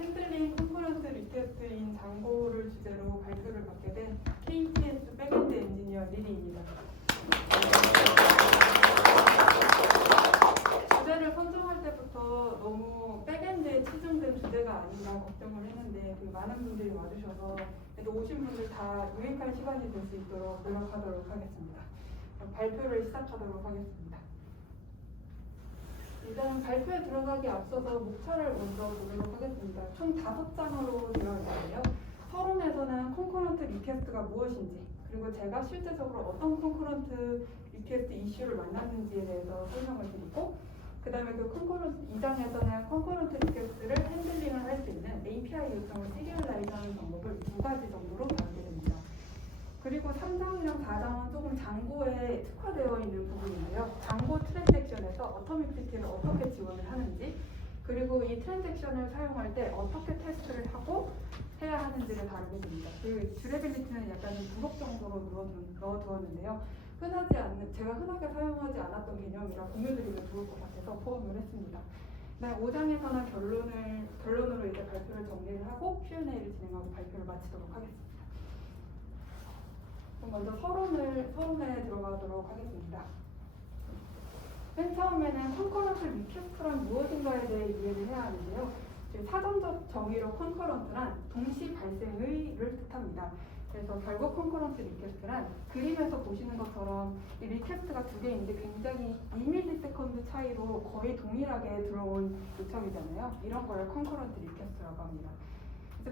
핸들링 컴포넌트 리퀘스트인 장고를 주제로 발표를 맡게 된 KTS 백엔드 엔지니어 리리입니다. 주제를 선정할 때부터 너무 백엔드에 치중된 주제가 아닌가 걱정을 했는데 많은 분들이 와주셔서 그래도 오신 분들 다 유익한 시간이 될 수 있도록 노력하도록 하겠습니다. 발표를 시작하도록 하겠습니다. 일단 발표에 들어가기 앞서서 목차를 먼저 보도록 하겠습니다. 총 5장으로 되어 있는데요. 서론에서는 콘커런트 리퀘스트가 무엇인지, 그리고 제가 실제적으로 어떤 콘커런트 리퀘스트 이슈를 만났는지에 대해서 설명을 드리고, 그 다음에 그 콘커런트 2장에서는 콘커런트 리퀘스트를 핸들링을 할 수 있는 API 요청을 시리얼라이즈하는 방법을 2가지 정도로 다루게 됩니다. 그리고 3장이랑 4장은 조금 장고에 특화되어 있는 부분인데요. 장고 트랜잭션에서 어토미시티를 어떻게 지원을 하는지, 그리고 이 트랜잭션을 사용할 때 어떻게 테스트를 하고 해야 하는지를 다루게 됩니다. 그 듀레빌리티는 약간 부록 정도로 넣어두었는데요. 제가 흔하게 사용하지 않았던 개념이라 공유드리면 좋을 것 같아서 포함을 했습니다. 5장에서는 결론으로 이제 발표를 정리를 하고 Q&A를 진행하고 발표를 마치도록 하겠습니다. 먼저 서론에 들어가도록 하겠습니다. 맨 처음에는 콘커런트 리퀘스트란 무엇인가에 대해 이해를 해야 하는데요. 사전적 정의로 콘커런트란 동시 발생의를 뜻합니다. 그래서 결국 콘커런트 리퀘스트란 그림에서 보시는 것처럼 이 리퀘스트가 2개인데 굉장히 2ms 차이로 거의 동일하게 들어온 요청이잖아요. 이런 걸 콘커런트 리퀘스트라고 합니다.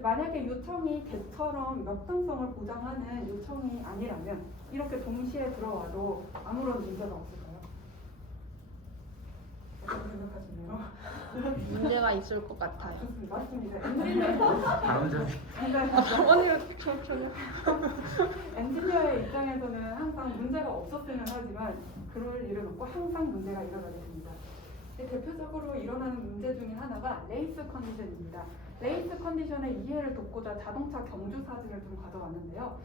만약에 요청이 대처럼 역등성을 보장하는 요청이 아니라면 이렇게 동시에 들어와도 아무런 문제가 없을까요? 어떻게 생각하시나요? 문제가 있을 것 같아요. 맞습니다. 엔지니어의 입장에서는 항상 문제가 없었으면 하지만 그럴 일은 없고 항상 문제가 일어나게 됩니다. 대표적으로 일어나는 문제 중에 하나가 레이스 컨디션입니다. 레이스 컨디션의 이해를 돕고자 자동차 경주 사진을 좀 가져왔는데요.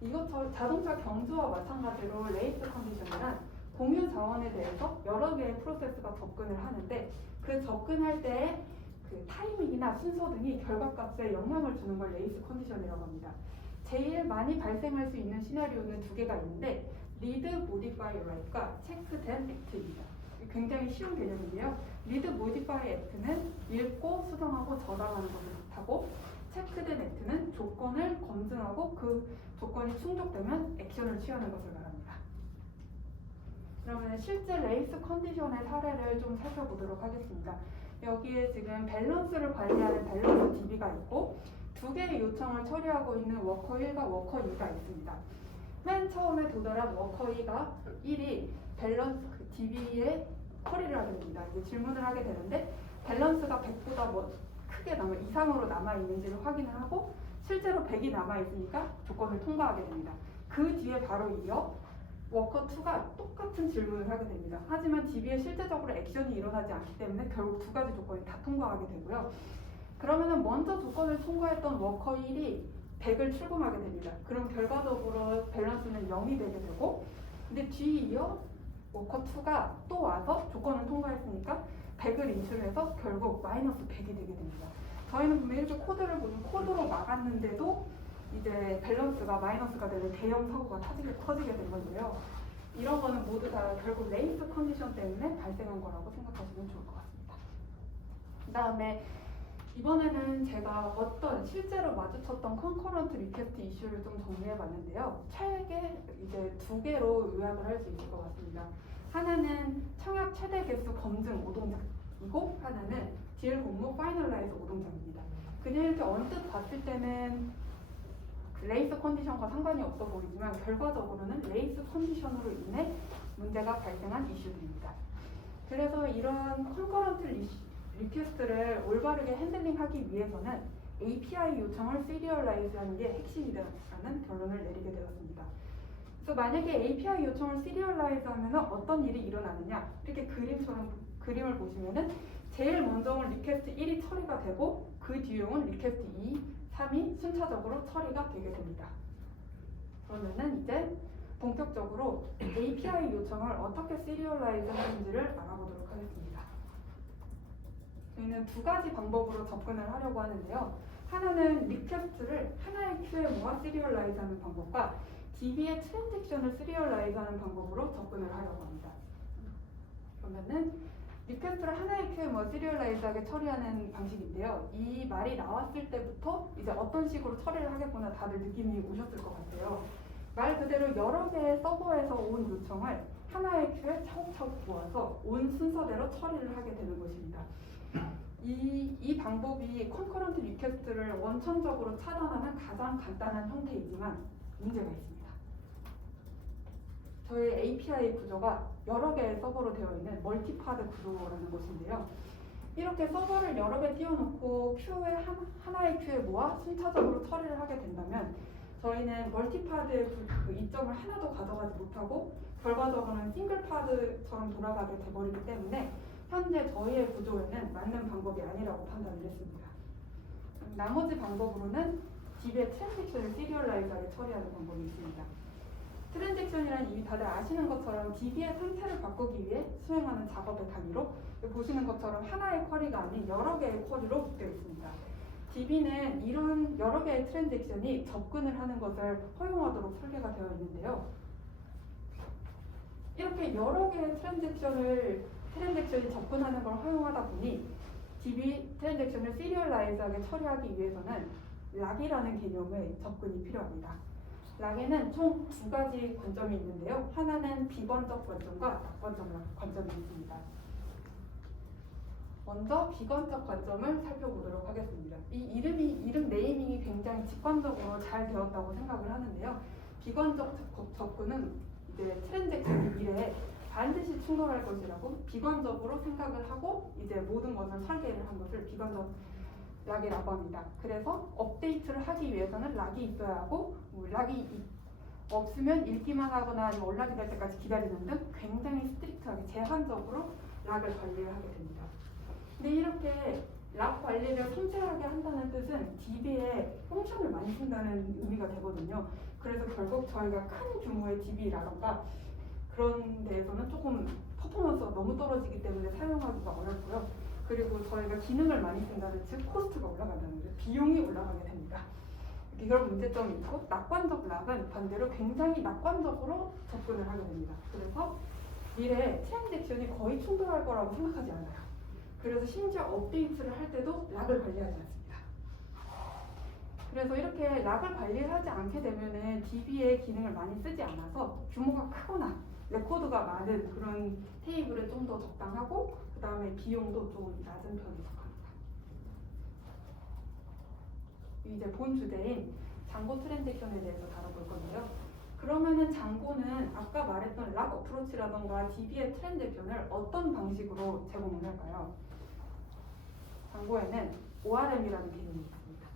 이것처럼 자동차 경주와 마찬가지로 레이스 컨디션이란 공유 자원에 대해서 여러 개의 프로세스가 접근을 하는데 그 접근할 때의 그 타이밍이나 순서 등이 결과값에 영향을 주는 걸 레이스 컨디션이라고 합니다. 제일 많이 발생할 수 있는 시나리오는 2개가 있는데 read, modify, write과 check, then, act입니다. 굉장히 쉬운 개념인데요. read, modify, act는 읽고 수정하고 저장하는 것을 뜻하고 check, then, act는 조건을 검증하고 그 조건이 충족되면 액션을 취하는 것을 말합니다. 그러면 실제 레이스 컨디션의 사례를 좀 살펴보도록 하겠습니다. 여기에 지금 밸런스를 관리하는 밸런스 DB가 있고 2개의 요청을 처리하고 있는 워커 1과 워커 2가 있습니다. 맨 처음에 도달한 워커 1이 밸런스 DB에 처리를 하게 됩니다. 이제 질문을 하게 되는데 밸런스가 100보다 크게 이상으로 남아있는지를 확인을 하고 실제로 100이 남아있으니까 조건을 통과하게 됩니다. 그 뒤에 바로 이어 워커 2가 똑같은 질문을 하게 됩니다. 하지만 DB에 실제적으로 액션이 일어나지 않기 때문에 결국 2가지 조건이 다 통과하게 되고요. 그러면은 먼저 조건을 통과했던 워커 1이 100을 출금하게 됩니다. 그럼 결과적으로 밸런스는 0이 되게 되고 근데 뒤이어 워커 2가 또 와서 조건을 통과했으니까 100을 인출해서 결국 마이너스 100이 되게 됩니다. 저희는 분명히 이렇게 코드를 보면 코드로 막았는데도 이제 밸런스가 마이너스가 되는 대형 사고가 터지게 된 건데요. 이런 거는 모두 다 결국 레이스 컨디션 때문에 발생한 거라고 생각하시면 좋을 것 같습니다. 그 다음에 이번에는 제가 어떤 실제로 마주쳤던 컨커런트 리퀘스트 이슈를 좀 정리해봤는데요. 최대 이제 2개로 요약을 할 수 있을 것 같습니다. 하나는 청약 최대 개수 검증 오동작이고 하나는 딜 공모 파이널라이즈 오동작입니다. 그냥 이렇게 언뜻 봤을 때는 레이스 컨디션과 상관이 없어 보이지만 결과적으로는 레이스 컨디션으로 인해 문제가 발생한 이슈들입니다. 그래서 이런 컨커런트 리퀘스트를 올바르게 핸들링하기 위해서는 API 요청을 시리얼라이즈하는 게 핵심이다라는 결론을 내리게 되었습니다. 그래서 만약에 API 요청을 시리얼라이즈하면 어떤 일이 일어나느냐 이렇게 그림을 보시면은 제일 먼저는 리퀘스트 1이 처리가 되고 그 뒤에는 리퀘스트 2, 3이 순차적으로 처리가 되게 됩니다. 그러면은 이제 본격적으로 API 요청을 어떻게 시리얼라이즈 하는지를 알아보도록 하겠습니다. 저희는 두 가지 방법으로 접근을 하려고 하는데요. 하나는 리퀘스트를 하나의 큐에 모아 시리얼라이즈하는 방법과 DB의 트랜잭션을 시리얼라이즈하는 방법으로 접근을 하려고 합니다. 그러면은 리퀘스트를 하나의 큐에 모아 시리얼라이즈하게 처리하는 방식인데요. 이 말이 나왔을 때부터 이제 어떤 식으로 처리를 하겠구나 다들 느낌이 오셨을 것 같아요. 말 그대로 여러 개의 서버에서 온 요청을 하나의 큐에 차곡차곡 모아서 온 순서대로 처리를 하게 되는 것입니다. 이 방법이 컨커런트 리퀘스트를 원천적으로 차단하는 가장 간단한 형태이지만 문제가 있습니다. 저희 API 구조가 여러 개의 서버로 되어 있는 멀티파드 구조라는 것인데요. 이렇게 서버를 여러 개 띄워놓고 큐에 하나의 큐에 모아 순차적으로 처리를 하게 된다면 저희는 멀티파드의 그 이점을 하나도 가져가지 못하고 결과적으로는 싱글파드처럼 돌아가게 돼버리기 때문에 현재 저희의 구조에는 맞는 방법이 아니라고 판단을 했습니다. 나머지 방법으로는 DB의 트랜잭션을 시리얼라이즈하게 처리하는 방법이 있습니다. 트랜잭션이란 이미 다들 아시는 것처럼 DB의 상태를 바꾸기 위해 수행하는 작업의 단위로 보시는 것처럼 하나의 쿼리가 아닌 여러 개의 쿼리로 되어 있습니다. DB는 이런 여러 개의 트랜잭션이 접근을 하는 것을 허용하도록 설계가 되어 있는데요. 이렇게 여러 개의 트랜잭션이 접근하는 걸 허용하다 보니 DB 트랜잭션을 시리얼라이즈하게 처리하기 위해서는 락이라는 개념의 접근이 필요합니다. 락에는 총 두 가지 관점이 있는데요. 하나는 비번적 관점과 낙관적 관점이 있습니다. 먼저 비번적 관점을 살펴보도록 하겠습니다. 이 이름 네이밍이 굉장히 직관적으로 잘 되었다고 생각을 하는데요. 비번적 접근은 이제 트랜잭션이 미래에 반드시 충돌할 것이라고 비관적으로 생각을 하고 이제 모든 것을 설계를 한 것을 비관적 락이라고 합니다. 그래서 업데이트를 하기 위해서는 락이 있어야 하고 락이 없으면 읽기만 하거나 아니면 올라가게 될 때까지 기다리는 등 굉장히 스트릭트하게 제한적으로 락을 관리를 하게 됩니다. 근데 이렇게 락 관리를 섬세하게 한다는 뜻은 DB에 펑션을 많이 쓴다는 의미가 되거든요. 그래서 결국 저희가 큰 규모의 DB라던가 그런 데에서는 조금 퍼포먼스가 너무 떨어지기 때문에 사용하기가 어렵고요. 그리고 저희가 기능을 많이 쓴다는 즉 코스트가 올라간다는 데 비용이 올라가게 됩니다. 이런 문제점이 있고 낙관적 락은 반대로 굉장히 낙관적으로 접근을 하게 됩니다. 그래서 미래에 트랜잭션이 거의 충돌할 거라고 생각하지 않아요. 그래서 심지어 업데이트를 할 때도 락을 관리하지 않습니다. 그래서 이렇게 락을 관리하지 않게 되면은 DB의 기능을 많이 쓰지 않아서 규모가 크거나 레코드가 많은 그런 테이블은 좀 더 적당하고 그 다음에 비용도 좀 낮은 편에 속합니다. 이제 본 주제인 장고 트랜잭션에 대해서 다뤄볼 건데요. 그러면은 장고는 아까 말했던 락 어프로치라던가 DB의 트랜잭션을 어떤 방식으로 제공을 할까요? 장고에는 ORM이라는 개념이 있습니다.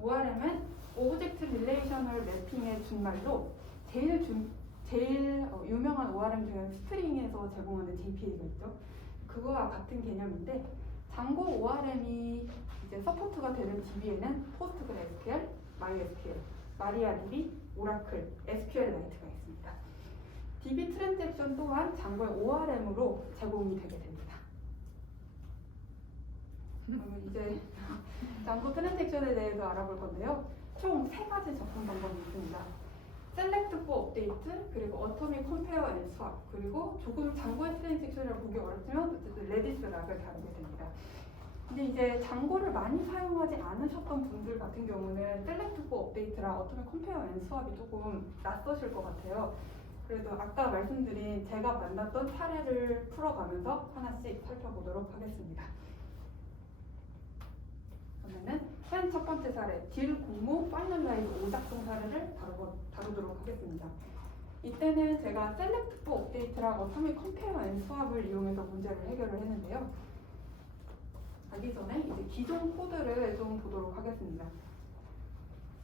ORM은 오브젝트 릴레이셔널 매핑의 준말로 제일 유명한 ORM 중에 스트링에서 제공하는 JPA가 있죠. 그거와 같은 개념인데 장고 ORM이 이제 서포트가 되는 DB에는 PostgreSQL, MySQL, MariaDB, 오라클, SQLite가 있습니다. DB 트랜잭션 또한 장고의 ORM으로 제공이 되게 됩니다. 그러면 이제 장고 트랜잭션에 대해서 알아볼 건데요. 총 3가지 접근 방법이 있습니다. 셀렉트 포 업데이트, 그리고 어토믹 컴페어 앤 스왑, 그리고 조금 장고의 트랜잭션을 보기 어렵지만 어쨌든 레디스 락을 다루게 됩니다. 근데 이제 장고를 많이 사용하지 않으셨던 분들 같은 경우는 셀렉트 포 업데이트랑 어토믹 컴페어 앤 스왑이 조금 낯서실 것 같아요. 그래도 아까 말씀드린 제가 만났던 사례를 풀어가면서 하나씩 살펴보도록 하겠습니다. 그러면은 맨 첫 번째 사례, 딜 공모 파이널라이즈 오작동 사례를 다루도록 하겠습니다. 이때는 제가 셀렉트 포 업데이트랑 어토믹 컴페어 앤 스왑을 이용해서 문제를 해결을 했는데요. 가기 전에 이제 기존 코드를 좀 보도록 하겠습니다.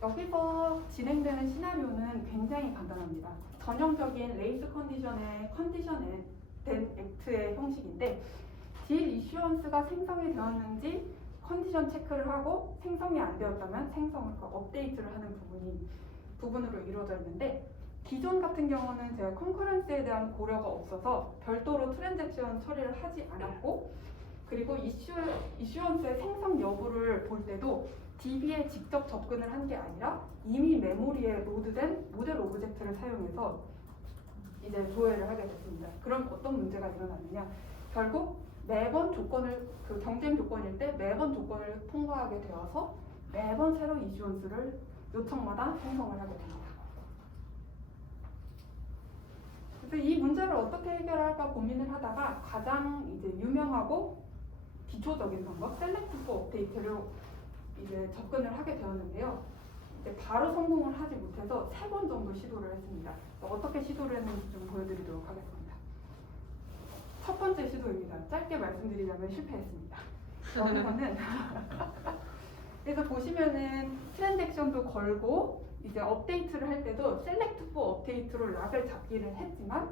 여기서 진행되는 시나리오는 굉장히 간단합니다. 전형적인 레이스 컨디션의 컨디션 된 액트의 형식인데 딜 이슈언스가 생성이 되었는지 컨디션 체크를 하고 생성이 안 되었다면 생성을 업데이트를 하는 부분으로 이루어져 있는데 기존 같은 경우는 제가 컨커런스에 대한 고려가 없어서 별도로 트랜잭션 처리를 하지 않았고 그리고 이슈언스의 생성 여부를 볼 때도 DB에 직접 접근을 한 게 아니라 이미 메모리에 로드된 모델 오브젝트를 사용해서 이제 조회를 하게 됐습니다. 그럼 어떤 문제가 일어나느냐? 결국 매번 조건을 경쟁 조건일 때 매번 조건을 통과하게 되어서 매번 새로운 이슈언스를 요청마다 생성을 하게 됩니다. 그래서 이 문제를 어떻게 해결할까 고민을 하다가 가장 이제 유명하고 기초적인 방법, 셀렉트 포 업데이트로 이제 접근을 하게 되었는데요. 이제 바로 성공을 하지 못해서 3번 정도 시도를 했습니다. 어떻게 시도를 했는지 좀 보여드리도록 하겠습니다. 첫 번째 시도입니다. 짧게 말씀드리자면 실패했습니다. 여기서는 그래서 보시면은 트랜잭션도 걸고 이제 업데이트를 할 때도 셀렉트 포 업데이트로 락을 잡기는 했지만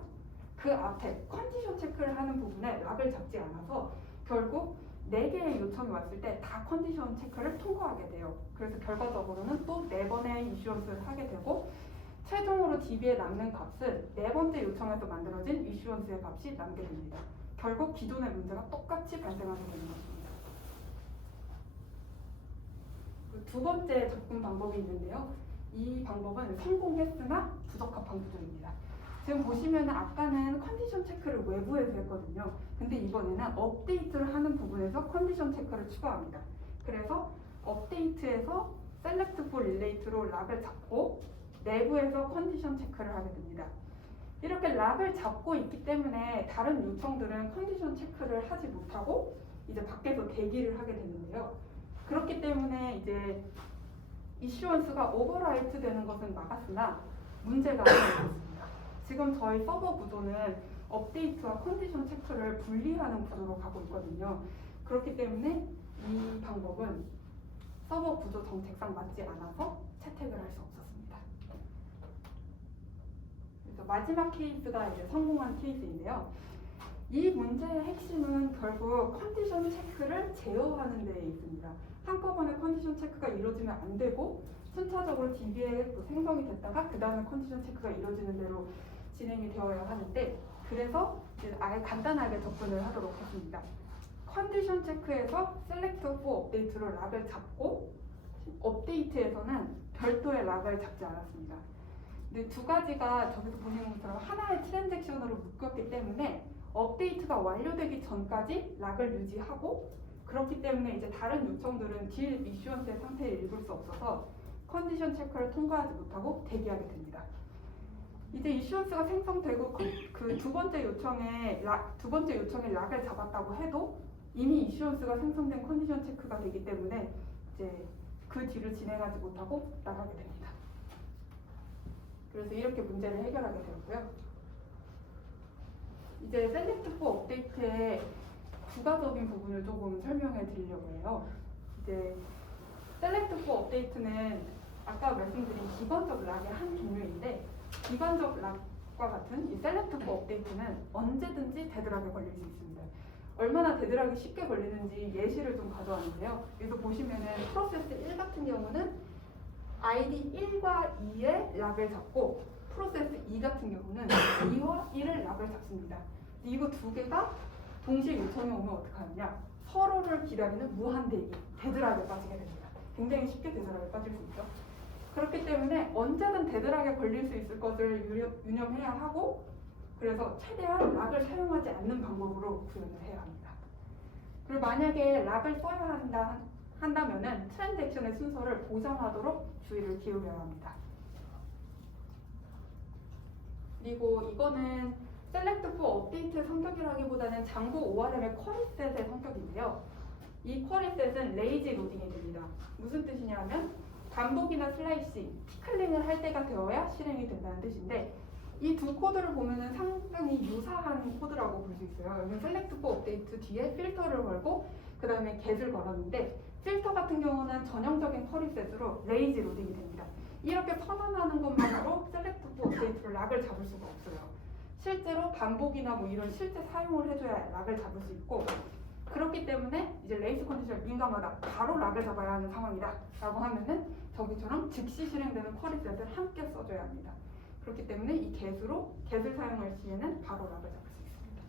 그 앞에 컨디션 체크를 하는 부분에 락을 잡지 않아서 결국 4개의 요청이 왔을 때 다 컨디션 체크를 통과하게 돼요. 그래서 결과적으로는 또 4번의 이슈언스를 하게 되고 최종으로 DB에 남는 값은 4번째 요청에서 만들어진 이슈언스의 값이 남게 됩니다. 결국 기존의 문제가 똑같이 발생하게 되는 것입니다. 두 번째 접근 방법이 있는데요. 이 방법은 성공했으나 부적합한 구조입니다. 지금 보시면 아까는 컨디션 체크를 외부에서 했거든요. 근데 이번에는 업데이트를 하는 부분에서 컨디션 체크를 추가합니다. 그래서 업데이트에서 셀렉트 포 릴레이트로 락을 잡고 내부에서 컨디션 체크를 하게 됩니다. 이렇게 락을 잡고 있기 때문에 다른 요청들은 컨디션 체크를 하지 못하고 이제 밖에서 대기를 하게 되는데요. 그렇기 때문에 이제 이슈언스가 오버라이트 되는 것은 막았으나 문제가 생겼습니다. 지금 저희 서버 구조는 업데이트와 컨디션 체크를 분리하는 구조로 가고 있거든요. 그렇기 때문에 이 방법은 서버 구조 정책상 맞지 않아서 채택을 할 수 없었습니다. 그래서 마지막 케이스가 이제 성공한 케이스인데요. 이 문제의 핵심은 결국 컨디션 체크를 제어하는 데에 있습니다. 한꺼번에 컨디션 체크가 이루어지면 안 되고 순차적으로 DB에 생성이 됐다가 그 다음에 컨디션 체크가 이루어지는 대로 진행이 되어야 하는데 그래서 이제 아예 간단하게 접근을 하도록 했습니다. 컨디션 체크에서 셀렉트 포 업데이트로 락을 잡고 업데이트에서는 별도의 락을 잡지 않았습니다. 근데 두 가지가 저기서 보시는 것처럼 하나의 트랜잭션으로 묶였기 때문에 업데이트가 완료되기 전까지 락을 유지하고 그렇기 때문에 이제 다른 요청들은 딜 이슈언스의 상태를 읽을 수 없어서 컨디션 체크를 통과하지 못하고 대기하게 됩니다. 이제 이슈언스가 생성되고 그 두 번째 요청에 락을 잡았다고 해도 이미 이슈언스가 생성된 컨디션 체크가 되기 때문에 이제 그 뒤를 진행하지 못하고 나가게 됩니다. 그래서 이렇게 문제를 해결하게 되었고요. 이제 셀렉트 포 업데이트의 부가적인 부분을 조금 설명해 드리려고 해요. 이제 셀렉트 포 업데이트는 아까 말씀드린 기본적 락의 한 종류인데 기본적 락과 같은 이 셀렉트 포 업데이트는 언제든지 데드락에 걸릴 수 있습니다. 얼마나 데드락이 쉽게 걸리는지 예시를 좀 가져왔는데요. 여기서 보시면은 프로세스 1 같은 경우는 ID 1과 2의 락을 잡고 프로세스 2 같은 경우는 2와 1을 락을 잡습니다. 이거 두 개가 동시에 요청이 오면 어떻게 하느냐? 서로를 기다리는 무한 대기, 데드락에 빠지게 됩니다. 굉장히 쉽게 데드락에 빠질 수 있죠. 그렇기 때문에 언제든 데드락에 걸릴 수 있을 것을 유념해야 하고 그래서 최대한 락을 사용하지 않는 방법으로 구현을 해야 합니다. 그리고 만약에 락을 써야 한다면은 트랜잭션의 순서를 보장하도록 주의를 기울여야 합니다. 그리고 이거는 셀렉트 포 업데이트의 성격이라기보다는 장고 ORM의 쿼리셋의 성격인데요. 이 쿼리셋은 레이지 로딩이 됩니다. 무슨 뜻이냐면 반복이나 슬라이싱, 티클링을 할 때가 되어야 실행이 된다는 뜻인데 이 두 코드를 보면은 상당히 유사한 코드라고 볼 수 있어요. 여기 셀렉트 포 업데이트 뒤에 필터를 걸고 그 다음에 get을 걸었는데 필터 같은 경우는 전형적인 쿼리셋으로 레이지 로딩이 됩니다. 이렇게 선언하는 것만으로 셀렉트 포 업데이트로 락을 잡을 수가 없어요. 실제로 반복이나 뭐 이런 실제 사용을 해줘야 락을 잡을 수 있고 그렇기 때문에 이제 레이스 컨디션 민감하다 바로 락을 잡아야 하는 상황이다 라고 하면은 저기처럼 즉시 실행되는 쿼리셋을 함께 써줘야 합니다. 그렇기 때문에 이 get을 사용할 시에는 바로 락을 잡을 수 있습니다.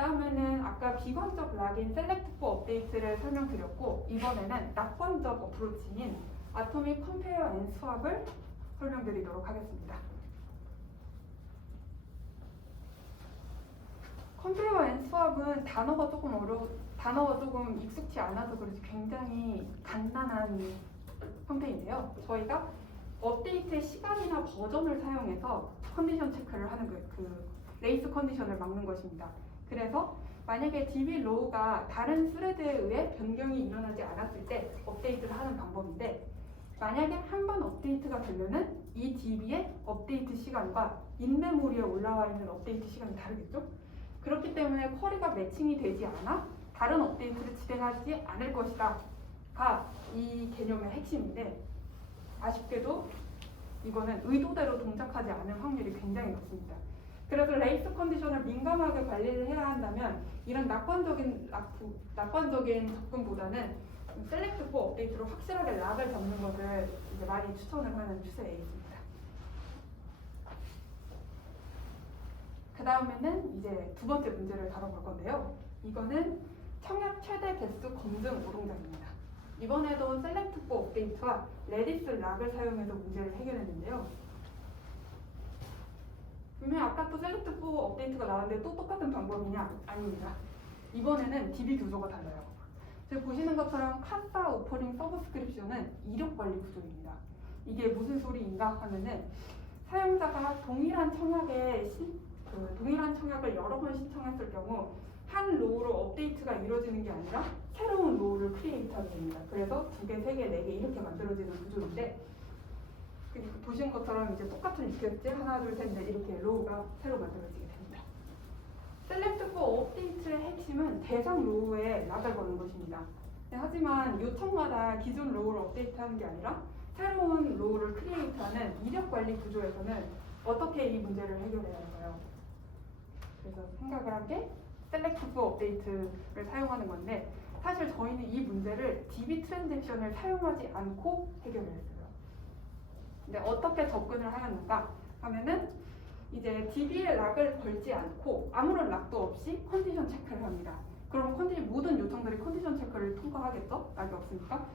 다음에는 아까 비관적 락인 셀렉트 포 업데이트를 설명드렸고, 이번에는 낙관적 어프로치인 아토믹 컴페어 앤 스왑을 설명드리도록 하겠습니다. 컴페어 앤 스왑은 단어가 조금 익숙치 않아서 그렇지 굉장히 간단한 형태인데요. 저희가 업데이트의 시간이나 버전을 사용해서 컨디션 체크를 하는 그 레이스 컨디션을 막는 것입니다. 그래서 만약에 DB 로우가 다른 스레드에 의해 변경이 일어나지 않았을 때 업데이트를 하는 방법인데, 만약에 한 번 업데이트가 되면은 이 DB의 업데이트 시간과 인메모리에 올라와 있는 업데이트 시간이 다르겠죠? 그렇기 때문에 쿼리가 매칭이 되지 않아 다른 업데이트를 진행하지 않을 것이다가 이 개념의 핵심인데, 아쉽게도 이거는 의도대로 동작하지 않을 확률이 굉장히 높습니다. 그래서 레이스 컨디션을 민감하게 관리를 해야 한다면 이런 낙관적인 접근보다는 셀렉트 포 업데이트로 확실하게 락을 잡는 것을 이제 많이 추천을 하는 추세에 있습니다. 그 다음에는 이제 두 번째 문제를 다뤄볼 건데요. 이거는 청약 최대 개수 검증 오동작입니다. 이번에도 셀렉트 포 업데이트와 레디스 락을 사용해서 문제를 해결했는데요. 분명히 아까 또 셀렉트 포 업데이트가 나왔는데 또 똑같은 방법이냐? 아닙니다. 이번에는 DB 구조가 달라요. 지금 보시는 것처럼 카사 오퍼링 서브스크립션은 이력 관리 구조입니다. 이게 무슨 소리인가 하면은 사용자가 동일한 청약을 여러 번 신청했을 경우 한 로우로 업데이트가 이루어지는 게 아니라 새로운 로우를 크리에이트하게 됩니다. 그래서 2개, 3개, 4개 이렇게 만들어지는 구조인데, 보신 것처럼 이제 똑같은 리퀘스트 하나, 둘, 셋, 넷 이렇게 로우가 새로 만들어지게 됩니다. 셀렉트 포 업데이트의 핵심은 대상 로우에 락을 거는 것입니다. 하지만 요청마다 기존 로우를 업데이트하는 게 아니라 새로운 로우를 크리에이트하는 이력 관리 구조에서는 어떻게 이 문제를 해결해야 할까요? 그래서 생각을 한 게 셀렉트 포 업데이트를 사용하는 건데, 사실 저희는 이 문제를 DB 트랜잭션을 사용하지 않고 해결을 했어요. 근데 어떻게 접근을 하였는가 하면은 이제 DB에 락을 걸지 않고 아무런 락도 없이 컨디션 체크를 합니다. 그럼 모든 요청들이 컨디션 체크를 통과하겠죠? 락이 없으니까.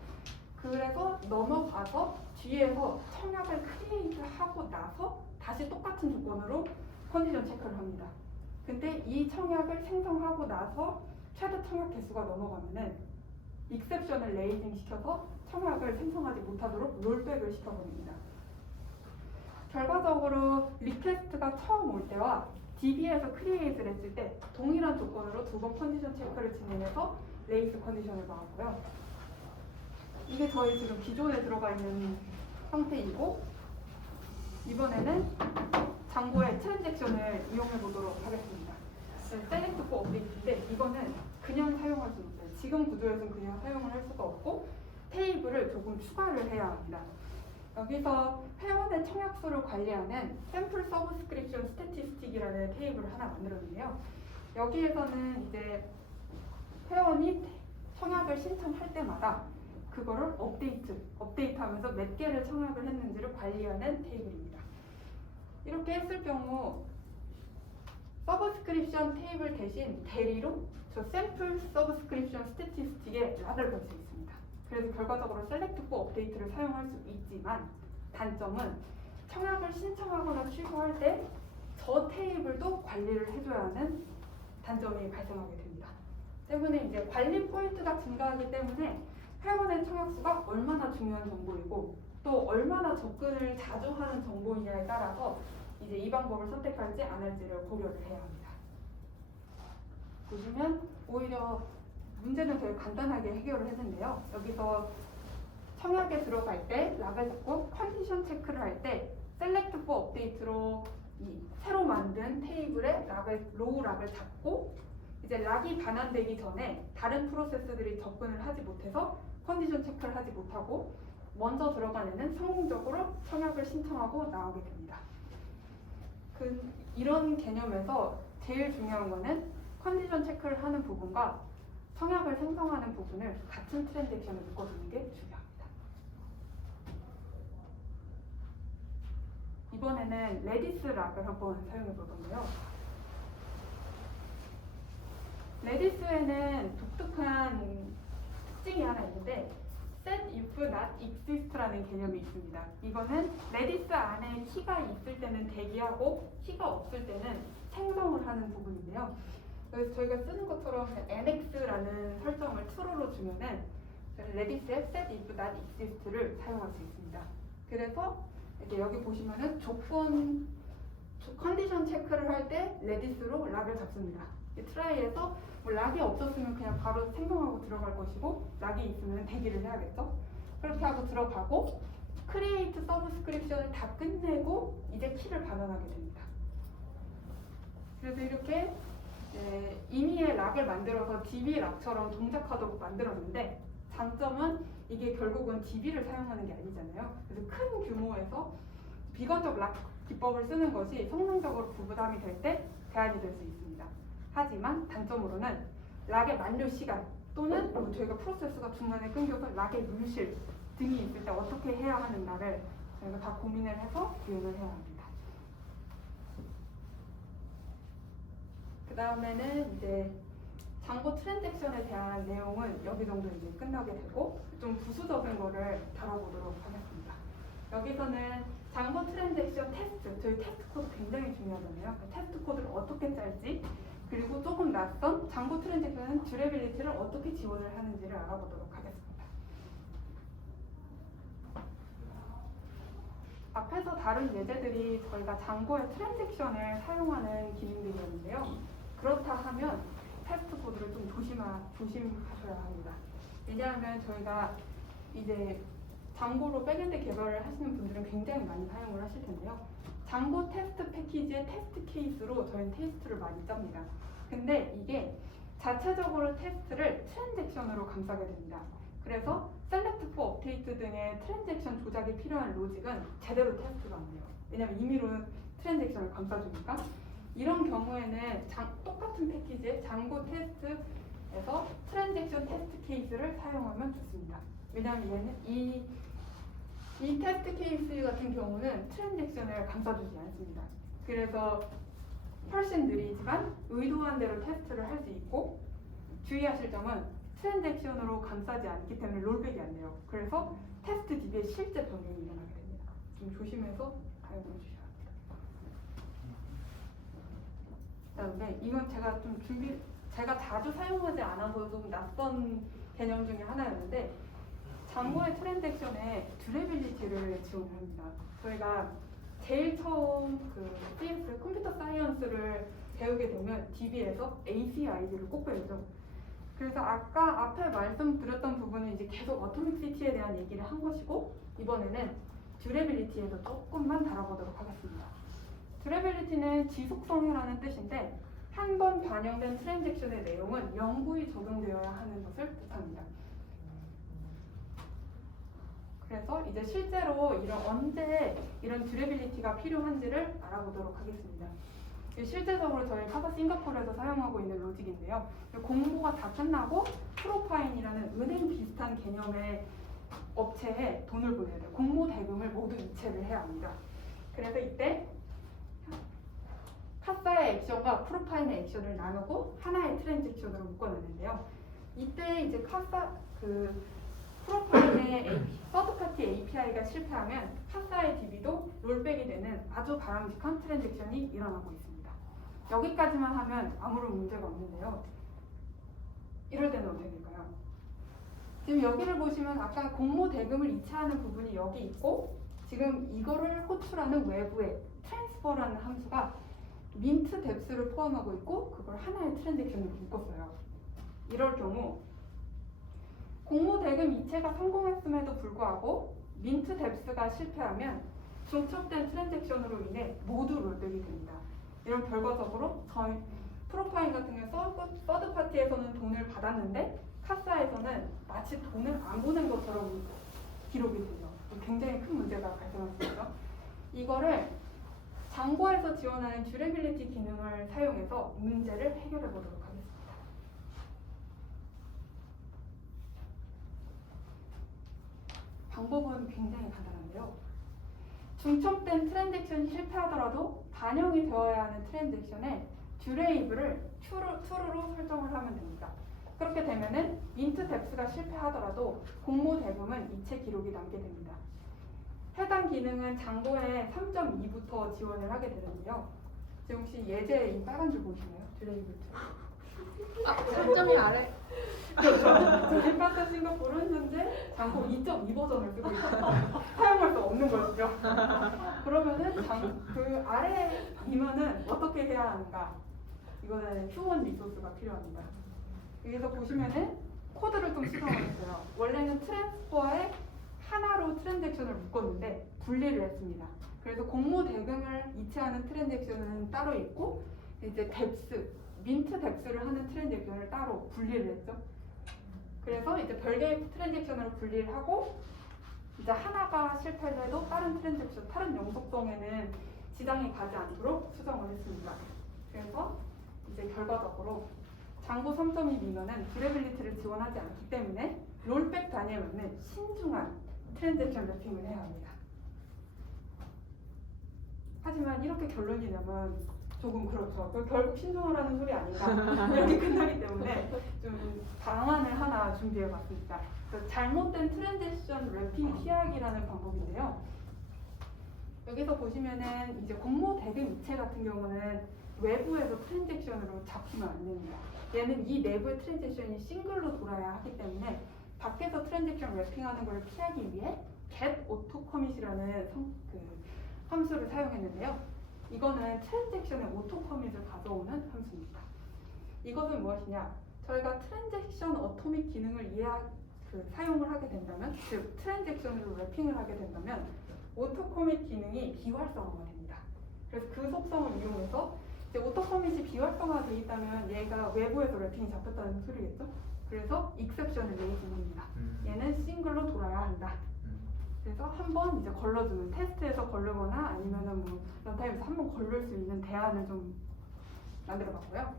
그래서 넘어가서 뒤에서 청약을 크리에이트하고 나서 다시 똑같은 조건으로 컨디션 체크를 합니다. 근데 이 청약을 생성하고 나서 최대 청약 개수가 넘어가면은 익셉션을 레이징 시켜서 청약을 생성하지 못하도록 롤백을 시켜버립니다. 결과적으로 리퀘스트가 처음 올 때와 DB에서 크리에이트를 했을 때 동일한 조건으로 2번 컨디션 체크를 진행해서 레이스 컨디션을 막았고요. 이게 저희 지금 기존에 들어가 있는 형태이고, 이번에는 장고의 트랜잭션을 이용해 보도록 하겠습니다. 셀렉트 포 업데이트인데 이거는 그냥 사용할 수 없어요. 지금 구조에서는 그냥 사용을 할 수가 없고 테이블을 조금 추가를 해야 합니다. 여기서 회원의 청약수를 관리하는 샘플 서브스크립션 스태티스틱이라는 테이블을 하나 만들었는데요. 여기에서는 이제 회원이 청약을 신청할 때마다 그거를 업데이트하면서 몇 개를 청약을 했는지를 관리하는 테이블입니다. 이렇게 했을 경우 서브스크립션 테이블 대신 대리로 저 샘플 서브스크립션 스태티스틱에 락을 걸 수 있습니다. 그래서 결과적으로 셀렉트 포 업데이트를 사용할 수 있지만, 단점은 청약을 신청하거나 취소할 때 저 테이블도 관리를 해줘야 하는 단점이 발생하게 됩니다. 때문에 이제 관리 포인트가 증가하기 때문에 회원의 청약수가 얼마나 중요한 정보이고 또 얼마나 접근을 자주 하는 정보이냐에 따라서 이제 이 방법을 선택할지 안 할지를 고려를 해야 합니다. 보시면 오히려 문제는 되게 간단하게 해결을 했는데요. 여기서 청약에 들어갈 때 락을 잡고 컨디션 체크를 할 때 셀렉트 포 업데이트로 이 새로 만든 테이블에 로우 락을 잡고 이제 락이 반환되기 전에 다른 프로세스들이 접근을 하지 못해서 컨디션 체크를 하지 못하고 먼저 들어간 애는 성공적으로 청약을 신청하고 나오게 됩니다. 이런 개념에서 제일 중요한 거는 컨디션 체크를 하는 부분과 청약을 생성하는 부분을 같은 트랜잭션에 묶어주는 게 중요합니다. 이번에는 레디스 락을 한번 사용해 볼 건데요. 레디스에는 독특한 특징이 하나 있는데 set if not exist라는 개념이 있습니다. 이거는 레디스 안에 키가 있을 때는 대기하고 키가 없을 때는 생성을 하는 부분인데요. 그래서 저희가 쓰는 것처럼 nx라는 설정을 true로 주면은 레디스에 set if not exist를 사용할 수 있습니다. 그래서 이렇게 여기 보시면은 컨디션 체크를 할 때 레디스로 락을 잡습니다. 트라이에서 뭐 락이 없었으면 그냥 바로 생성하고 들어갈 것이고 락이 있으면 대기를 해야겠죠. 그렇게 하고 들어가고 크리에이트 서브스크립션을 다 끝내고 이제 키를 반환하게 됩니다. 그래서 이렇게 임의의 락을 만들어서 DB 락처럼 동작하도록 만들었는데 장점은 이게 결국은 DB를 사용하는 게 아니잖아요. 그래서 큰 규모에서 비건적 락 기법을 쓰는 것이 성능적으로 부담이 될 때 대안이 될 수 있습니다. 하지만 단점으로는 락의 만료 시간 또는 저희가 프로세스가 중간에 끊겨서 락의 물실 등이 있을 때 어떻게 해야 하는가를 저희가 다 고민을 해서 구현을 해야 합니다. 그 다음에는 이제 장고 트랜잭션에 대한 내용은 여기 정도 이제 끝나게 되고 좀 부수적인 거를 다뤄보도록 하겠습니다. 여기서는 장고 트랜잭션 테스트, 저희 테스트 코드 굉장히 중요하잖아요. 테스트 코드를 어떻게 짤지, 그리고 조금 낯선 장고 트랜잭션은 듀레빌리티를 어떻게 지원을 하는지를 알아보도록 하겠습니다. 앞에서 다룬 예제들이 저희가 장고의 트랜잭션을 사용하는 기능들이었는데요. 그렇다 하면 테스트 코드를 좀 조심하셔야 합니다. 왜냐하면 저희가 이제 장고로 백엔드 개발을 하시는 분들은 굉장히 많이 사용을 하실 텐데요. 장고 테스트 패키지의 테스트 케이스로 저희는 테스트를 많이 짭니다. 근데 이게 자체적으로 테스트를 트랜잭션으로 감싸게 됩니다. 그래서 셀렉트 포 업데이트 등의 트랜잭션 조작이 필요한 로직은 제대로 테스트가 안 돼요. 왜냐면 임의로 트랜잭션을 감싸주니까. 이런 경우에는 똑같은 패키지의 장고 테스트에서 트랜잭션 테스트 케이스를 사용하면 좋습니다. 왜냐하면 얘는 이 테스트 케이스 같은 경우는 트랜잭션을 감싸주지 않습니다. 그래서 훨씬 느리지만 의도한 대로 테스트를 할 수 있고 주의하실 점은 트랜잭션으로 감싸지 않기 때문에 롤백이 안 돼요. 그래서 테스트 DB에 실제 변경이 일어나게 됩니다. 좀 조심해서 사용해 주셔야 합니다. 그다음에 이건 제가 자주 사용하지 않아서 좀 낯선 개념 중에 하나였는데 장고의 트랜잭션에 듀레빌리티를 지원합니다. 저희가 제일 처음 CS 컴퓨터 사이언스를 배우게 되면 DB에서 ACID를 꼭 배우죠. 그래서 아까 앞에 말씀드렸던 부분은 이제 계속 어토믹시티에 대한 얘기를 한 것이고 이번에는 듀레빌리티에서 조금만 다뤄보도록 하겠습니다. 듀레빌리티는 지속성이라는 뜻인데 한 번 반영된 트랜잭션의 내용은 영구히 적용되어야 하는 것을 뜻합니다. 그래서 이제 실제로 언제 이런 듀레빌리티가 필요한지를 알아보도록 하겠습니다. 실제적으로 저희 카사 싱가포르에서 사용하고 있는 로직인데요. 공모가 다 끝나고 프로파인이라는 은행 비슷한 개념의 업체에 돈을 보내야 돼요. 공모 대금을 모두 이체를 해야 합니다. 그래서 이때 카사의 액션과 프로파인의 액션을 나누고 하나의 트랜잭션으로 묶어내는데요. 이때 이제 프로파인의 서드파티 API가 실패하면 카사의 DB도 롤백이 되는 아주 바람직한 트랜잭션이 일어나고 있습니다. 여기까지만 하면 아무런 문제가 없는데요. 이럴 때는 어떻게 될까요? 지금 여기를 보시면 아까 공모 대금을 이체하는 부분이 여기 있고 지금 이거를 호출하는 외부에 트랜스퍼라는 함수가 민트 뎁스를 포함하고 있고 그걸 하나의 트랜잭션으로 묶었어요. 이럴 경우 공모 대금 이체가 성공했음에도 불구하고 민트 뎁스가 실패하면 중첩된 트랜잭션으로 인해 모두 롤백이 됩니다. 이런 결과적으로 저희 프로파인 같은 경우 서드 파티에서는 돈을 받았는데 카사에서는 마치 돈을 안 보낸 것처럼 기록이 되죠. 굉장히 큰 문제가 발생할 수 있죠. 이거를 장고에서 지원하는 듀레빌리티 기능을 사용해서 문제를 해결해 보도록 하겠습니다. 방법은 굉장히 간단한데요. 중첩된 트랜잭션이 실패하더라도 반영이 되어야 하는 트랜잭션에 듀레이블을 true로 설정을 하면 됩니다. 그렇게 되면은 int depth가 실패하더라도 공모 대금은 이체 기록이 남게 됩니다. 해당 기능은 장고의 3.2부터 지원을 하게 되는데요. 지금 혹시 예제 이 빨간 줄 보이시나요? 듀레이블 2. 3점이 아래. 그렇죠. 지금까지 싱가포르는 현재 장고 2.2 버전을 쓰고 있어요. 사용할 수 없는 것이죠. 그러면은 그 아래이면은 어떻게 해야 하는가? 이거는 휴먼 리소스가 필요합니다. 여기서 보시면은 코드를 좀 수정을 했어요. 원래는 트랜스퍼에 하나로 트랜잭션을 묶었는데 분리를 했습니다. 그래서 공모 대금을 이체하는 트랜잭션은 따로 있고 이제 뎁스, 민트 뎁스를 하는 트랜잭션을 따로 분리를 했죠. 그래서 이제 별개의 트랜잭션으로 분리를 하고 이제 하나가 실패해도 다른 트랜잭션, 다른 영속성에는 지장이 가지 않도록 수정을 했습니다. 그래서 이제 결과적으로 장고 3.2 미만은 듀레빌리티를 지원하지 않기 때문에 롤백 단위에 맞는 신중한 트랜잭션 래핑을 해야 합니다. 하지만 이렇게 결론이 나면 조금 그렇죠. 결국 신중하라는 소리 아닌가 이렇게 끝나기 때문에 좀 방안을 하나 준비해봤습니다. 잘못된 트랜잭션 래핑 피하기라는 방법인데요. 여기서 보시면은 이제 공모 대금 이체 같은 경우는 외부에서 트랜잭션으로 잡히면 안 됩니다. 얘는 이 내부의 트랜잭션이 싱글로 돌아야 하기 때문에 밖에서 트랜잭션 래핑하는 걸 피하기 위해 get auto commit이라는 함수를 사용했는데요. 이거는 트랜잭션의 오토 커밋을 가져오는 함수입니다. 이것은 무엇이냐? 저희가 트랜잭션 어토믹 기능을 사용을 하게 된다면, 즉 트랜잭션으로 래핑을 하게 된다면 오토 커밋 기능이 비활성화가 됩니다. 그래서 그 속성을 이용해서 이제 오토 커밋이 비활성화되어 있다면 얘가 외부에서 래핑이 잡혔다는 소리겠죠? 그래서 익셉션을 내줍니다. 얘는 싱글로 돌아야 한다. 그래서 한번 이제 걸러주는 테스트에서 걸르거나 아니면은 뭐 런타임에서 한번 걸릴 수 있는 대안을 좀 만들어봤고요.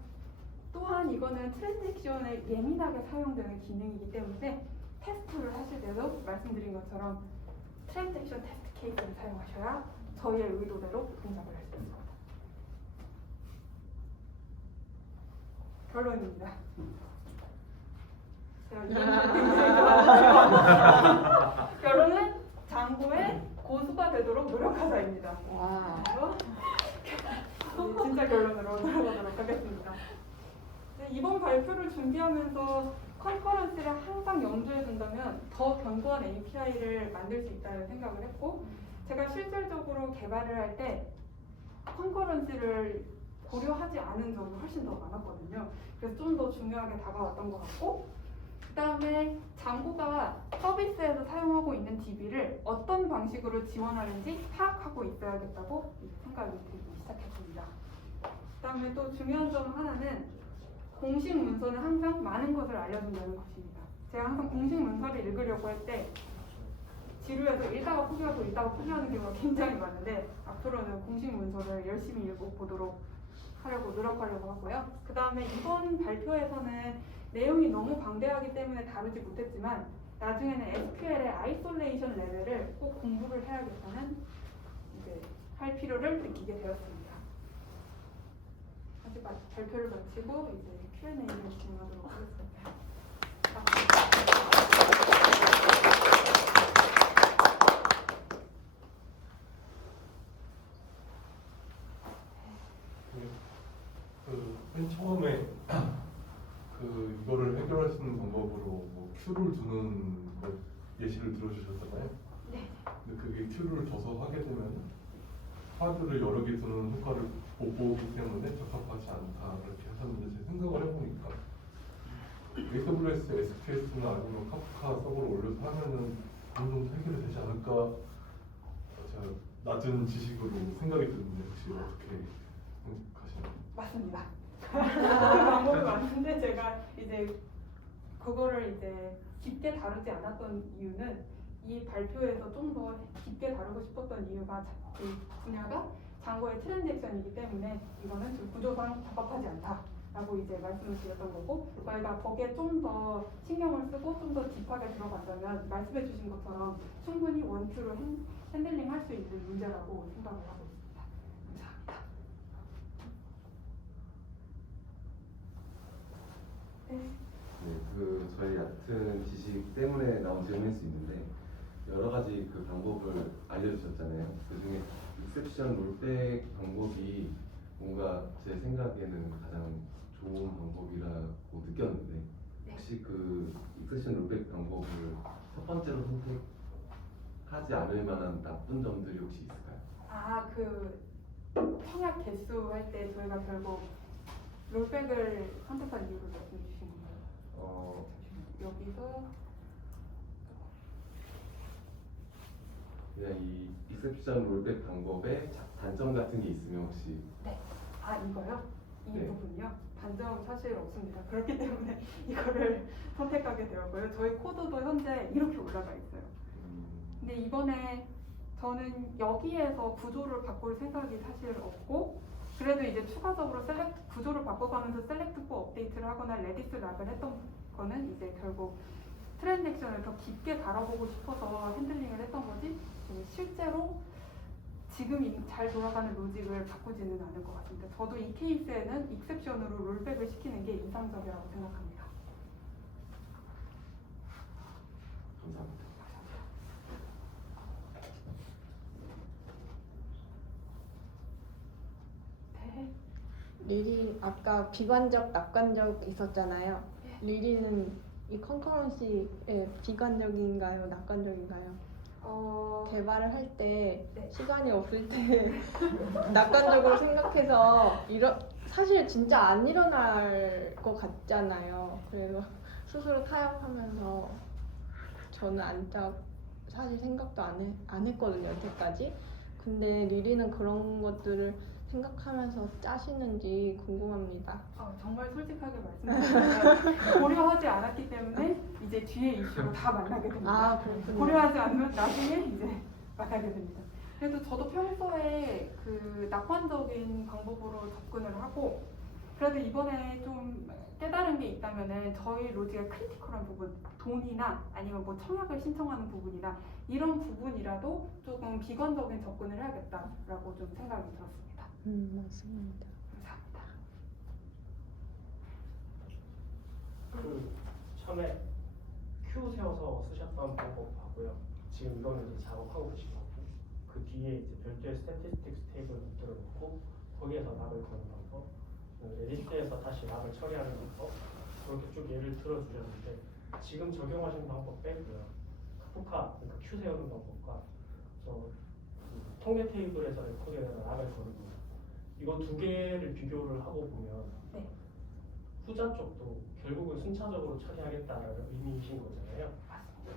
또한 이거는 트랜잭션에 예민하게 사용되는 기능이기 때문에 테스트를 하실 때도 말씀드린 것처럼 트랜잭션 테스트 케이스를 사용하셔야 저희의 의도대로 동작을 할 수 있습니다. 결론입니다. 결론은 장고의 고수가 되도록 노력하자입니다. 진짜 결론으로 돌아가도록 하겠습니다. 이번 발표를 준비하면서 컨커런시를 항상 염두에 둔다면 더 견고한 API를 만들 수 있다는 생각을 했고, 제가 실질적으로 개발을 할 때 컨커런시를 고려하지 않은 점이 훨씬 더 많았거든요. 그래서 좀 더 중요하게 다가왔던 것 같고, 그 다음에 장고가 서비스에서 사용하고 있는 DB를 어떤 방식으로 지원하는지 파악하고 있어야겠다고 생각이 들기 시작했습니다. 그 다음에 또 중요한 점 하나는 공식 문서는 항상 많은 것을 알려준다는 것입니다. 제가 항상 공식 문서를 읽으려고 할 때 지루해서 읽다가 포기하고 읽다가 포기하는 경우가 굉장히 많은데, 앞으로는 공식 문서를 열심히 읽어보도록 하려고 노력하려고 하고요. 그 다음에 이번 발표에서는 내용이 너무 방대하기 때문에 다루지 못했지만 나중에는 SQL의 아이솔레이션 레벨을 꼭 공부를 해야겠다는 할 필요를 느끼게 되었습니다. 아직 발표를 마치고 이제 Q&A를 진행하도록 하겠습니다. 맨 처음에 이거를 해결할 수 있는 방법으로 뭐 Q를 두는 것 예시를 들어주셨잖아요. 네. 근데 그게 Q를 둬서 하게 되면 카드를 여러 개 두는 효과를 못 보기 때문에 적합하지 않다 이렇게 하셨는데, 제 생각을 해보니까 AWS, SQS나 아니면 카프카 서버를 올려서 하면은 어느 정도 해결이 되지 않을까, 제가 낮은 지식으로 생각이 드는데 혹시 어떻게 생각하시나요? 맞습니다. 그 방법이 맞는데 제가 이제 그거를 이제 깊게 다루지 않았던 이유는 이 발표에서 좀 더 깊게 다루고 싶었던 이유가 이 분야가 장고의 트랜잭션이기 때문에 이거는 좀 구조상 적합하지 않다라고 이제 말씀을 드렸던 거고, 저희가 거기에 좀 더 신경을 쓰고 좀 더 딥하게 들어간다면 말씀해 주신 것처럼 충분히 원큐로 핸들링 할 수 있는 문제라고 생각을 하고 있습니다. 감사합니다. 네, 저희 얕은 지식 때문에 나온 질문일 수 있는데 여러 가지 그 방법을 알려주셨잖아요. 그 중에 익셉션 롤백 방법이 뭔가 제 생각에는 가장 좋은 방법이라고 느꼈는데 혹시 그 익셉션 롤백 방법을 첫 번째로 선택하지 않을 만한 나쁜 점들이 혹시 있을까요? 그 청약 개수 할 때 저희가 결국 롤백을 선택한 이유를 말씀해 주신 건가요? 여기서 그냥 이 익셉션 롤백 방법에 단점 같은 게 있으면 혹시 이거요? 이 네. 부분이요? 단점 사실 없습니다. 그렇기 때문에 이거를 선택하게 되었고요. 저희 코드도 현재 이렇게 올라가 있어요. 근데 이번에 저는 여기에서 구조를 바꿀 생각이 사실 없고, 그래도 이제 추가적으로 구조를 바꿔가면서 셀렉트4 업데이트를 하거나 레디스 락을 했던 거는 이제 결국 트랜잭션을 더 깊게 다뤄보고 싶어서 핸들링을 했던 거지, 실제로 지금 잘 돌아가는 로직을 바꾸지는 않을 것 같습니다. 저도 이 케이스에는 익셉션으로 롤백을 시키는 게 이상적이라고 생각합니다. 감사합니다. 네. 리리 아까 비관적, 낙관적 있었잖아요. 리리는 이 컨커런시의 비관적인가요, 낙관적인가요? 개발을 할 때 네. 시간이 없을 때 낙관적으로 생각해서 사실 진짜 안 일어날 것 같잖아요. 그래서 스스로 타협하면서 저는 사실 생각도 안 했거든요, 여태까지. 근데 리리는 그런 것들을 생각하면서 짜시는지 궁금합니다. 정말 솔직하게 말씀드리면 고려하지 않았기 때문에 이제 뒤에 이슈로 다 만나게 됩니다. 그렇군요. 고려하지 않으면 나중에 이제 만나게 됩니다. 그래도 저도 평소에 그 낙관적인 방법으로 접근을 하고, 그래도 이번에 좀 깨달은 게 있다면은 저희 로직의 크리티컬한 부분, 돈이나 아니면 뭐 청약을 신청하는 부분이나 이런 부분이라도 조금 비관적인 접근을 해야겠다라고 좀 생각이 들었습니다. 맞습니다. 감사합니다. 처음에 큐 세워서 쓰셨던 방법하고요. 지금 이거는 이제 작업하고 계신 거고, 그 뒤에 이제 별도의 스태티스틱스 테이블 만들어 놓고 거기에서 락을 거는 방법, 레디스에서 다시 락을 처리하는 방법, 그렇게 쭉 예를 들어 주셨는데 지금 적용하신 방법 빼고요. 카프카, 그러니까 큐 세우는 방법과 통계 테이블에서 레코드에서 락을 거는 방법, 이거 두 개를 비교를 하고 보면 네. 후자 쪽도 결국은 순차적으로 처리하겠다는 의미이신 거잖아요.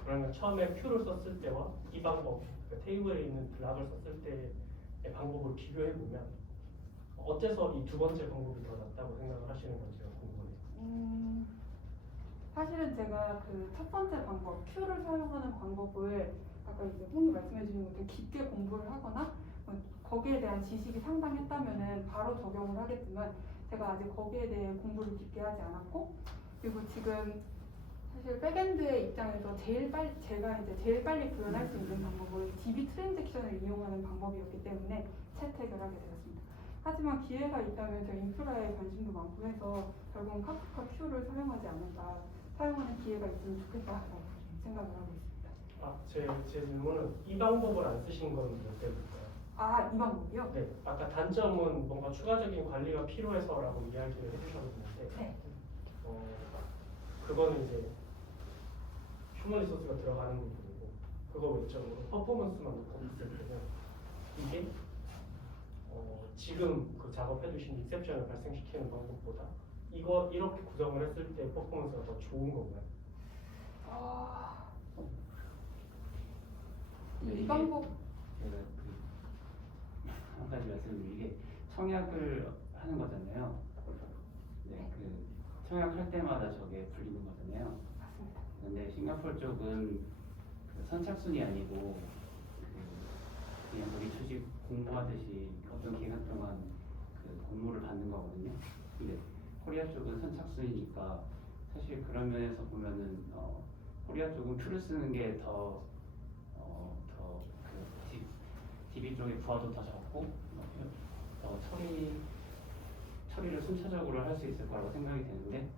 그러면 처음에 큐를 썼을 때와 이 방법, 그러니까 테이블에 있는 락을 썼을 때의 방법을 비교해 보면 어째서 이 두 번째 방법이 더 낫다고 생각을 하시는 건지가 궁금해요. 사실은 제가 그 첫 번째 방법, 큐를 사용하는 방법을 아까 이제 형님 말씀해 주신 것처럼 깊게 공부를 하거나 거기에 대한 지식이 상당했다면은 바로 적용을 하겠지만, 제가 아직 거기에 대해 공부를 깊게 하지 않았고, 그리고 지금 사실 백엔드의 입장에서 제가 이제 제일 빨리 구현할 수 있는 방법은 DB 트랜잭션을 이용하는 방법이었기 때문에 채택을 하게 되었습니다. 하지만 기회가 있다면 저 인프라에 관심도 많고 해서 결국은 카프카 큐를 사용하는 기회가 있으면 좋겠다라고 생각을 하고 있습니다. 제 질문은 이 방법을 안 쓰신 건 몇 때일까요? 이 방법이요? 네, 아까 단점은 뭔가 추가적인 관리가 필요해서라고 이야기를 해주셨는데, 네. 그거는 이제 휴먼 리소스가 들어가는 부분이고, 그거 외적으로 퍼포먼스만 놓고 있을 때는 이게 지금 그 작업해두신 익셉션을 발생시키는 방법보다 이렇게 구성을 했을 때 퍼포먼스가 더 좋은 건가요? 이 방법 제가 한 가지 말씀드리면 이게 청약을 하는 거잖아요. 네, 그 청약할 때마다 저게 불리는 거잖아요. 맞습니다. 근데 싱가포르 쪽은 그 선착순이 아니고 그냥 우리 주식 공모하듯이 어떤 기간 동안 그 공모를 받는 거거든요. 근데 코리아 쪽은 선착순이니까 사실 그런 면에서 보면은 코리아 쪽은 큐를 쓰는 게 더 DB 쪽의 부하도 더 적고 더 처리 처리를 순차적으로 할 수 있을 거라고 생각이 되는데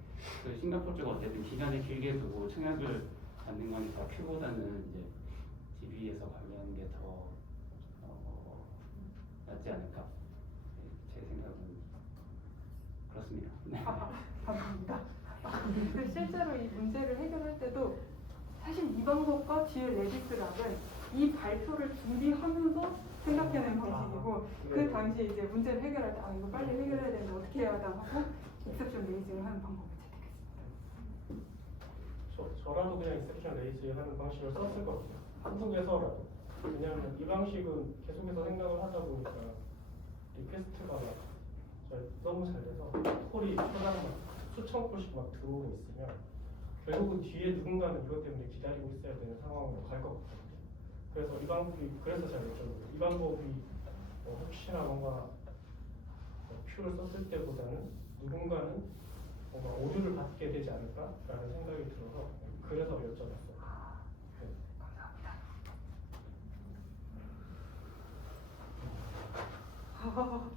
그 싱가포르 쪽은 어쨌든 기간을 길게 두고 청약을 받는 거니까 큐보다는 이제 DB에서 관리하는 게 더 낫지 않을까 제 생각은 그렇습니다. 네. 감사합니다. 근데 실제로 이 문제를 해결할 때도 사실 이 방법과 뒤에 레디스락은 이 발표를 준비하면서 생각해낸 방식이고 그 당시에 이제 문제를 해결할 때 아 이거 빨리 해결해야 되는데 어떻게 해야 하다 하고 익셉션 레이징을 하는 방법을 채택했습니다. 저라도 그냥 익셉션 레이즈 하는 방식을 썼을 거거든요. 한국에서라도. 왜냐하면 이 방식은 계속해서 생각을 하다 보니까 리퀘스트가 너무 잘 돼서 콜이 초당 막 수천 콜씩 막 들어오고 있으면 결국은 뒤에 누군가는 이것 때문에 기다리고 있어야 되는 상황으로 갈 것 같거든요. 그래서 이 방법이 그래서 잘 여쭤보고 이 방법이 혹시나 뭔가 퓨를 썼을 때보다는 누군가는 뭔가 오류를 받게 되지 않을까라는 생각이 들어서 그래서 여쭤봤어요. 네. 감사합니다.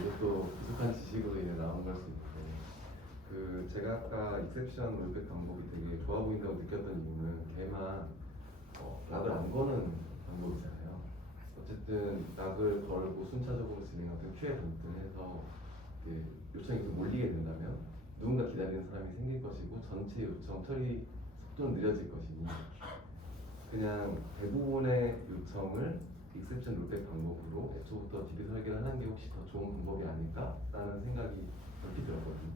이것도 부족한 지식으로 인해 나온 걸 수 있는데 그 제가 아까 익셉션 롤백 방법이 되게 좋아 보인다고 느꼈던 이유는 걔만 락을 안 거는 방법이잖아요. 어쨌든 락을 걸고 순차적으로 진행하던 큐에 발등해서 요청이 좀 몰리게 된다면 누군가 기다리는 사람이 생길 것이고 전체 요청 처리 속도는 느려질 것이니 그냥 대부분의 요청을 익셉션 롤백 방법으로 애초부터 DB 설계를 하는 게 혹시 더 좋은 방법이 아닐까라는 생각이 그렇게 들었거든요.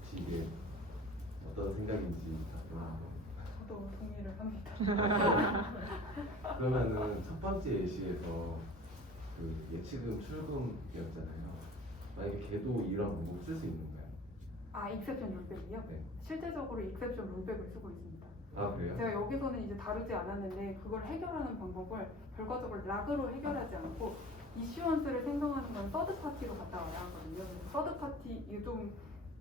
혹시 이게 어떤 생각인지 답변하고. 저도 동의를 합니다. 그러면은 첫 번째 예시에서 그 예치금 출금이었잖아요. 만약에 걔도 이런 방법 쓸 수 있는 거예요? 아 익셉션 롤백이요? 네. 실제적으로 익셉션 롤백을 쓰고 있습니다. 아 그래요? 제가 여기서는 이제 다루지 않았는데 그걸 해결하는 방법을 결과적으로 락으로 해결하지 않고 이슈원스를 생성하는 건 서드 파티로 갔다 와야 하거든요. 그래서 서드 파티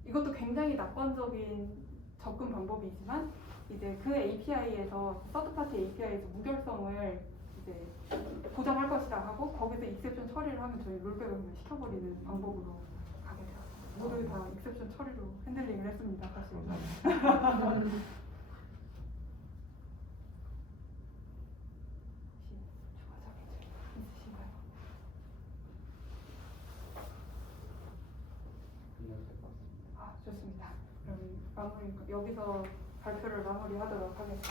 이것도 굉장히 낙관적인 접근 방법이지만 이제 그 API에서 서드 파티 API에서 무결성을 이제 보장할 것이다 하고 거기서 익셉션 처리를 하면 저희 롤백을 그냥 시켜버리는 방법으로 가게 되었습니다. 모두 다 익셉션 처리로 핸들링을 했습니다. 사실. 감사합니다. 있으신가요? 끝났을 것 같습니다. 아 좋습니다. 그럼 여기서 발표를 마무리하도록 하겠습니다.